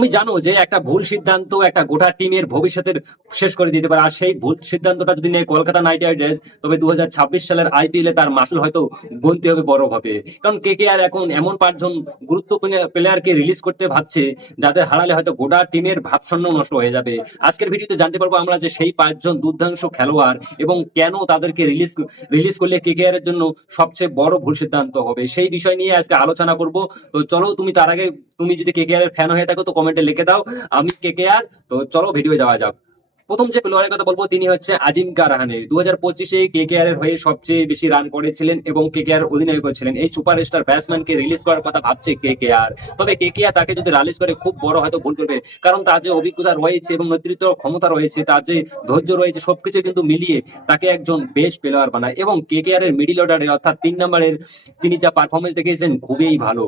তুমি জানো যে একটা ভুল সিদ্ধান্ত একটা গোটা টিমের ভবিষ্যতের শেষ করে দিতে পারে। আর সেই ভুল সিদ্ধান্তটা যদি নেয় কলকাতা নাইট রাইডার্স, তবে 2026 সালের আইপিএল এ তার মাসুল হয়তো গুনতে হবে বড় ভাবে। কারণ কেকেআর এখন এমন 5 জন গুরুত্বপূর্ণ প্লেয়ারকে রিলিজ করতে ভাবছে, যাদের হারালে হয়তো গোটা টিমের ভাবসাম্য নষ্ট হয়ে যাবে। আজকের ভিডিওতে জানতে পারবো আমরা যে সেই 5 জন দুর্দাংশ খেলোয়াড় এবং কেন তাদেরকে রিলিজ রিলিজ করলে কেকেআর এর জন্য সবচেয়ে বড় ভুল সিদ্ধান্ত হবে, সেই বিষয় নিয়ে আজকে আলোচনা করব। তো চলো, তুমি তার আগে তুমি যদি কেকেআর এর ফ্যান হয়ে থাকো তো কমেন্টে লিখে দাও আমি কেকেআর। তো চলো ভিডিও যাওয়া যাক। প্রথম যে প্লেয়ারের কথা বলবো তিনি হচ্ছে আজিঙ্কা রাহানে। 2025-এ কেকেআর এর হয়ে সবচেয়ে বেশি রান করেছিলেন এবং কেকেআর অধিনায়ক ছিলেন। এই সুপারস্টার ব্যাটসম্যানকে রিলিজ করার কথা ভাবছে কেকেআর। তবে কেকেআর তাকে যদি রিলিজ করে খুব বড় হয়তো ভুল করবে, কারণ তার যে অভিজ্ঞতা রয়েছে এবং নেতৃত্ব ক্ষমতা রয়েছে, তার যে ধৈর্য রয়েছে, সবকিছু কিন্তু মিলিয়ে তাকে একজন বেস্ট প্লেয়ার বানায়। এবং কেকেআর এর মিডিল অর্ডারে অর্থাৎ 3 নম্বরের তিনি যা পারফরমেন্স দেখিয়েছেন খুবই ভালো,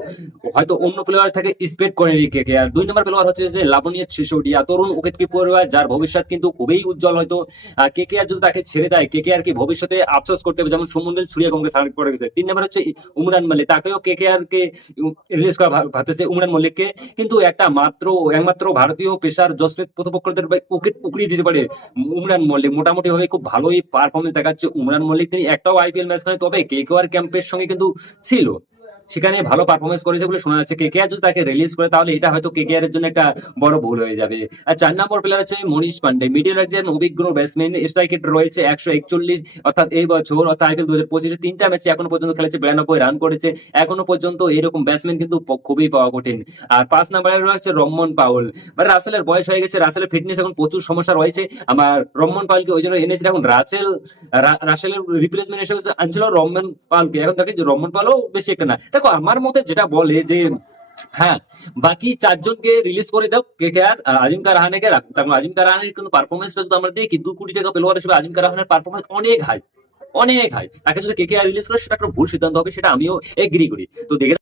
হয়তো অন্য প্লেয়ার থেকে এক্সপেক্ট করেনি কেকেআর। 2 নম্বর প্লেয়ার হচ্ছে যে লাবণী সিসোডিয়া, তরুণ উইকেট কিপার, যার ভবিষ্যৎ কিন্তু খুবই উজ্জ্বল। হয়তো কেকেআর যদি তাকে ছেড়ে দেয়, কেকেআর কি ভবিষ্যতে আফসোস করতে হবে, যেমন সুমন সূর্যকুমারকে সার্ভিস করে গেছে। 3 নম্বর হচ্ছে উমরান মালিক, তাকেও কেকেআর কে রিলিজ করা ভাবতেছে উমরান মল্লিককে। কিন্তু একমাত্র ভারতীয় পেসার জসপ্রীত প্রতিপক্ষদের উইকেট উকড়িয়ে দিতে পারে উমরান মল্লিক। মোটামুটি ভাবে খুব ভালোই পারফরমেন্স দেখাচ্ছে উমরান মল্লিক। তিনি একটাও আইপিএল ম্যাচ খেলেন, তবে কেকেআর ক্যাম্পের সঙ্গে কিন্তু ছিল, সেখানে ভালো পারফরমেন্স করেছে বলে শোনা যাচ্ছে। কেকেআর যদি তাকে রিলিজ করে তাহলে এটা হয়তো কেকেআর এর জন্য একটা বড় ভুল হয়ে যাবে। আর 4 নম্বর প্লেয়ার হচ্ছে মনীষ পান্ডে, মিডিল একজন অভিজ্ঞ ব্যাটসম্যান। স্ট্রাইক রেট রয়েছে 141, অর্থাৎ এই বছর অর্থাৎ আইপিএল 2025-এ 3টা ম্যাচে এখনো পর্যন্ত খেলেছে, 92 রান করেছে। এখনো পর্যন্ত এরকম ব্যাটসম্যান কিন্তু খুবই পাওয়া কঠিন। আর 5 নম্বরে রয়েছে রহমান পাউল। মানে রাসেলের বয়স হয়ে গেছে, রাসেলের ফিটনেস এখন প্রচুর সমস্যা রয়েছে। আমার রহমান পাউলকে ওই জন্য এনেছিল। এখন রাসেলের রিপ্লেসমেন্ট হিসেবে আনছিল রহমান পাউলকে। এখন দেখি যে রহমান পাউলও বেশি একটা না। দেখো, আমার মতে যেটা বলে যে হ্যাঁ, বাকি 4 জনকে রিলিজ করে দাও কেকেআর, আজিঙ্কা রাহানেকে রাখ। তারপর আজিঙ্কা রাহানের কিন্তু পারফরমেন্সটা যদি আমরা দেখি, 2 কোটি টাকা প্লেয়ার হিসেবে আজিঙ্কা রাহানের পারফরমেন্স অনেক হাই, অনেক হাই। তাকে যদি কেকেআর রিলিজ করে সেটা একটা ভুল সিদ্ধান্ত হবে, সেটা আমিও এগ্রি করি। তো দেখে